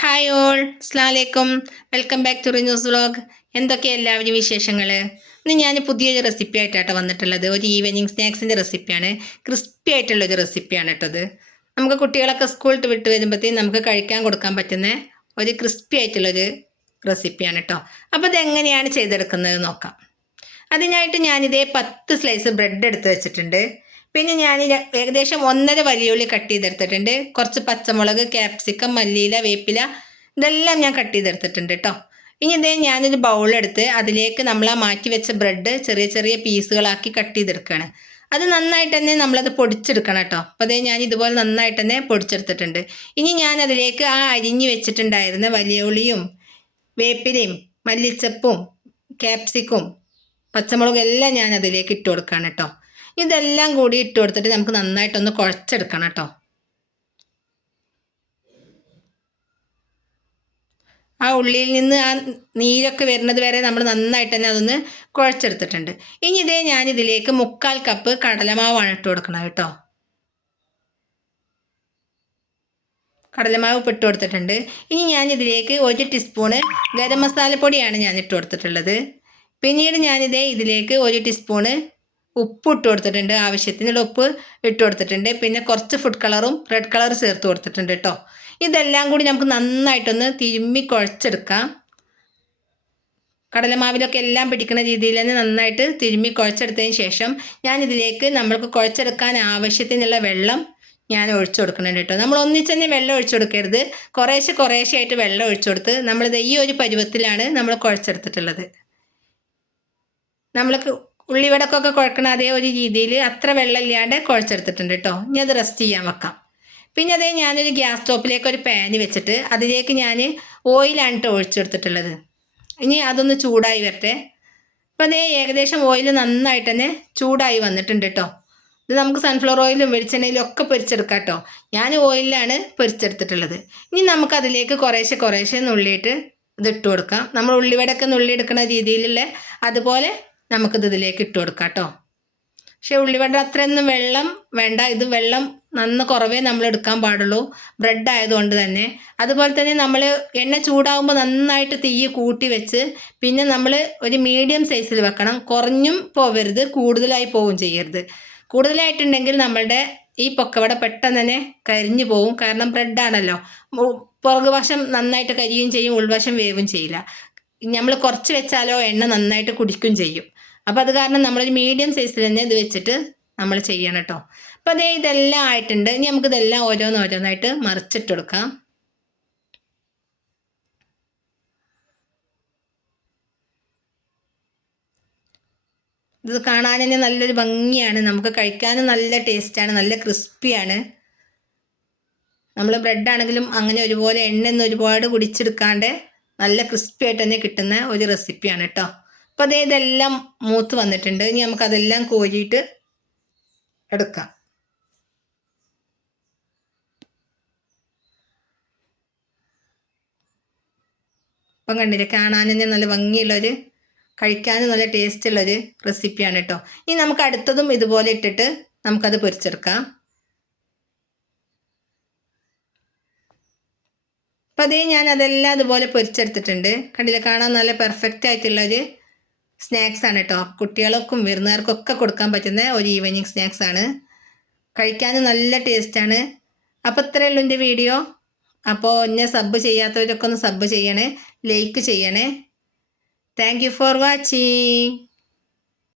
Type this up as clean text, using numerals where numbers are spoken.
Hi all, അസ്സലാമു അലൈക്കും. Welcome back to റിന്യൂസ് വ്ളോഗ്. എന്തൊക്കെ എല്ലാവരും വിശേഷങ്ങൾ? ഇന്ന് ഞാൻ പുതിയൊരു റെസിപ്പി ആയിട്ടാണ് വന്നിട്ടുള്ളത്. ഒരു ഈവനിങ് സ്നാക്സിൻ്റെ റെസിപ്പിയാണ്. ക്രിസ്പി ആയിട്ടുള്ളൊരു റെസിപ്പിയാണ് കേട്ടത്. നമുക്ക് കുട്ടികളൊക്കെ സ്കൂളിൽ വിട്ട് വരുമ്പോഴത്തേക്കും നമുക്ക് കഴിക്കാൻ കൊടുക്കാൻ പറ്റുന്ന ഒരു ക്രിസ്പി ആയിട്ടുള്ളൊരു റെസിപ്പിയാണ് കേട്ടോ. അപ്പോൾ ഇതെങ്ങനെയാണ് ചെയ്തെടുക്കുന്നത് നോക്കാം. അതിനായിട്ട് ഞാനിതേ 10 സ്ലൈസ് ബ്രെഡ് എടുത്ത് വെച്ചിട്ടുണ്ട്. പിന്നെ ഞാൻ ഏകദേശം 1.5 വലിയുള്ളി കട്ട് ചെയ്തെടുത്തിട്ടുണ്ട്. കുറച്ച് പച്ചമുളക്, ക്യാപ്സിക്കം, മല്ലിയില, വേപ്പില ഇതെല്ലാം ഞാൻ കട്ട് ചെയ്തെടുത്തിട്ടുണ്ട് കേട്ടോ. ഇനി ഇതേ ഞാനൊരു ബൗളെടുത്ത് അതിലേക്ക് നമ്മൾ ആ മാറ്റി വെച്ച ബ്രെഡ് ചെറിയ ചെറിയ പീസുകളാക്കി കട്ട് ചെയ്തെടുക്കുകയാണ്. അത് നന്നായിട്ട് തന്നെ നമ്മളത് പൊടിച്ചെടുക്കണം കേട്ടോ. അപ്പോൾ അതേ ഞാൻ ഇതുപോലെ നന്നായിട്ട് തന്നെ പൊടിച്ചെടുത്തിട്ടുണ്ട്. ഇനി ഞാൻ അതിലേക്ക് ആ അരിഞ്ഞ് വെച്ചിട്ടുണ്ടായിരുന്ന വലിയ ഉള്ളിയും വേപ്പിലയും മല്ലിച്ചപ്പും ക്യാപ്സിക്കും പച്ചമുളകും എല്ലാം ഞാൻ അതിലേക്ക് ഇട്ട് കൊടുക്കുകയാണ് കേട്ടോ. ഇതെല്ലാം കൂടി ഇട്ട് കൊടുത്തിട്ട് നമുക്ക് നന്നായിട്ടൊന്ന് കുഴച്ചെടുക്കണം കേട്ടോ. ആ ഉള്ളിയിൽ നിന്ന് ആ നീരൊക്കെ വരുന്നത് വരെ നമ്മൾ നന്നായിട്ട് തന്നെ അതൊന്ന് കുഴച്ചെടുത്തിട്ടുണ്ട്. ഇനി ഇതേ ഞാനിതിലേക്ക് 3/4 കപ്പ് കടലമാവാണ് ഇട്ട് കൊടുക്കണം കേട്ടോ. കടലമാവ് ഇട്ട് കൊടുത്തിട്ടുണ്ട്. ഇനി ഞാനിതിലേക്ക് 1 ടീസ്പൂണ് ഗരം മസാലപ്പൊടിയാണ് ഞാൻ ഇട്ട് കൊടുത്തിട്ടുള്ളത്. പിന്നീട് ഞാനിതേ ഇതിലേക്ക് 1 ടീസ്പൂണ് ഉപ്പ് ഇട്ട് കൊടുത്തിട്ടുണ്ട്. ആവശ്യത്തിനുള്ള ഉപ്പ് ഇട്ട് കൊടുത്തിട്ടുണ്ട്. പിന്നെ കുറച്ച് ഫുഡ് കളറും റെഡ് കളർ ചേർത്ത് കൊടുത്തിട്ടുണ്ട് കേട്ടോ. ഇതെല്ലാം കൂടി നമുക്ക് നന്നായിട്ടൊന്ന് തിരുമ്മി കുഴച്ചെടുക്കാം. കടലമാവിലൊക്കെ എല്ലാം പിടിക്കുന്ന രീതിയിൽ തന്നെ നന്നായിട്ട് തിരുമ്മി കുഴച്ചെടുത്തതിന് ശേഷം ഞാനിതിലേക്ക് നമ്മൾക്ക് കുഴച്ചെടുക്കാൻ ആവശ്യത്തിനുള്ള വെള്ളം ഞാൻ ഒഴിച്ചു കൊടുക്കുന്നുണ്ട് കേട്ടോ. നമ്മൾ ഒന്നിച്ച് തന്നെ വെള്ളം ഒഴിച്ചു കൊടുക്കരുത്. കുറേശ്ശെ ആയിട്ട് വെള്ളം ഒഴിച്ചു കൊടുത്ത് നമ്മളിത് ഈ ഒരു പരുവത്തിലാണ് നമ്മൾ കുഴച്ചെടുത്തിട്ടുള്ളത്. നമ്മൾക്ക് ഉള്ളിവടക്കൊക്കെ കുഴക്കണ അതേ ഒരു രീതിയിൽ അത്ര വെള്ളമില്ലാണ്ട് കുഴച്ചെടുത്തിട്ടുണ്ട് കേട്ടോ. ഇനി അത് റെസ്റ്റ് ചെയ്യാൻ വെക്കാം. പിന്നെ അതേ ഞാനൊരു ഗ്യാസ് സ്റ്റോപ്പിലേക്ക് ഒരു പാന് വെച്ചിട്ട് അതിലേക്ക് ഞാൻ ഓയിലാണ് കേട്ടോ ഒഴിച്ചെടുത്തിട്ടുള്ളത്. ഇനി അതൊന്ന് ചൂടായി വരട്ടെ. അപ്പോൾ അതേ ഏകദേശം ഓയിൽ നന്നായിട്ട് തന്നെ ചൂടായി വന്നിട്ടുണ്ട് കേട്ടോ. ഇത് നമുക്ക് സൺഫ്ലവർ ഓയിലും വെളിച്ചെണ്ണയിലും ഒക്കെ പൊരിച്ചെടുക്കാം കേട്ടോ. ഞാൻ ഓയിലാണ് പൊരിച്ചെടുത്തിട്ടുള്ളത്. ഇനി നമുക്കതിലേക്ക് കുറേശ്ശെ നുള്ളിയിട്ട് ഇതിട്ട് കൊടുക്കാം. നമ്മൾ ഉള്ളിവടയൊക്കെ നുള്ളി എടുക്കുന്ന രീതിയിലുള്ള അതുപോലെ നമുക്കിത് ഇതിലേക്ക് ഇട്ട് കൊടുക്കാം കേട്ടോ. പക്ഷേ ഉള്ളിവട അത്രയൊന്നും വെള്ളം വേണ്ട. ഇത് വെള്ളം കുറവേ നമ്മൾ എടുക്കാൻ പാടുള്ളൂ, ബ്രെഡ് ആയതുകൊണ്ട് തന്നെ. അതുപോലെ തന്നെ നമ്മൾ എണ്ണ ചൂടാകുമ്പോൾ നന്നായിട്ട് തീ കൂട്ടി വെച്ച് പിന്നെ നമ്മൾ ഒരു മീഡിയം സൈസിൽ വെക്കണം. കുറഞ്ഞും പോവരുത്, കൂടുതലായി പോവുകയും ചെയ്യരുത്. കൂടുതലായിട്ടുണ്ടെങ്കിൽ നമ്മളുടെ ഈ പൊക്കവട പെട്ടെന്ന് തന്നെ കരിഞ്ഞു പോവും. കാരണം ബ്രെഡാണല്ലോ, പുറകുവശം നന്നായിട്ട് കരിയും ചെയ്യും, ഉൾവശം വേവും ചെയ്യില്ല. നമ്മൾ കുറച്ച് വെച്ചാലോ എണ്ണ നന്നായിട്ട് കുടിക്കുകയും ചെയ്യും. അപ്പോൾ അത് കാരണം നമ്മളൊരു മീഡിയം സൈസിൽ തന്നെ ഇത് വെച്ചിട്ട് നമ്മൾ ചെയ്യണം കേട്ടോ. അപ്പോൾ അതേ ഇതെല്ലാം ആയിട്ടുണ്ട്. ഇനി നമുക്കിതെല്ലാം ഓരോന്നായിട്ട് മറിച്ചിട്ട് കൊടുക്കാം. ഇത് കാണാൻ തന്നെ നല്ലൊരു ഭംഗിയാണ്, നമുക്ക് കഴിക്കാനും നല്ല ടേസ്റ്റാണ്, നല്ല ക്രിസ്പിയാണ്. നമ്മൾ ബ്രെഡാണെങ്കിലും അങ്ങനെ ഒരുപോലെ എണ്ണയൊന്നും ഒരുപാട് കുടിച്ചെടുക്കാണ്ട് നല്ല ക്രിസ്പി ആയിട്ട് തന്നെ കിട്ടുന്ന ഒരു റെസിപ്പിയാണ് കേട്ടോ. അപ്പോൾ അതേ ഇതെല്ലാം മൂത്ത് വന്നിട്ടുണ്ട്. ഇനി നമുക്കതെല്ലാം കോരിയിട്ട് എടുക്കാം. അപ്പം കണ്ടില്ലേ, കാണാൻ തന്നെ നല്ല ഭംഗിയുള്ളൊരു, കഴിക്കാനും നല്ല ടേസ്റ്റുള്ളൊരു റെസിപ്പിയാണ് കേട്ടോ. ഇനി നമുക്ക് അടുത്തതും ഇതുപോലെ ഇട്ടിട്ട് നമുക്കത് പൊരിച്ചെടുക്കാം. അപ്പം അതേ ഞാൻ അതെല്ലാം അതുപോലെ പൊരിച്ചെടുത്തിട്ടുണ്ട്. കണ്ടില്ലേ, കാണാൻ നല്ല പെർഫെക്റ്റ് ആയിട്ടുള്ളൊരു സ്നാക്സാണ് കേട്ടോ. കുട്ടികൾക്കും വിരുന്നുകാർക്കൊക്കെ കൊടുക്കാൻ പറ്റുന്ന ഒരു ഈവനിങ് സ്നാക്സാണ്. കഴിക്കാനും നല്ല ടേസ്റ്റാണ്. അപ്പോൾ ഇത്രയേ ഉള്ളൂ എൻ്റെ വീഡിയോ. അപ്പോൾ എന്നെ സബ് ചെയ്യാത്തവരൊക്കെ ഒന്ന് സബ് ചെയ്യണേ, ലൈക്ക് ചെയ്യണേ. Thank you for watching.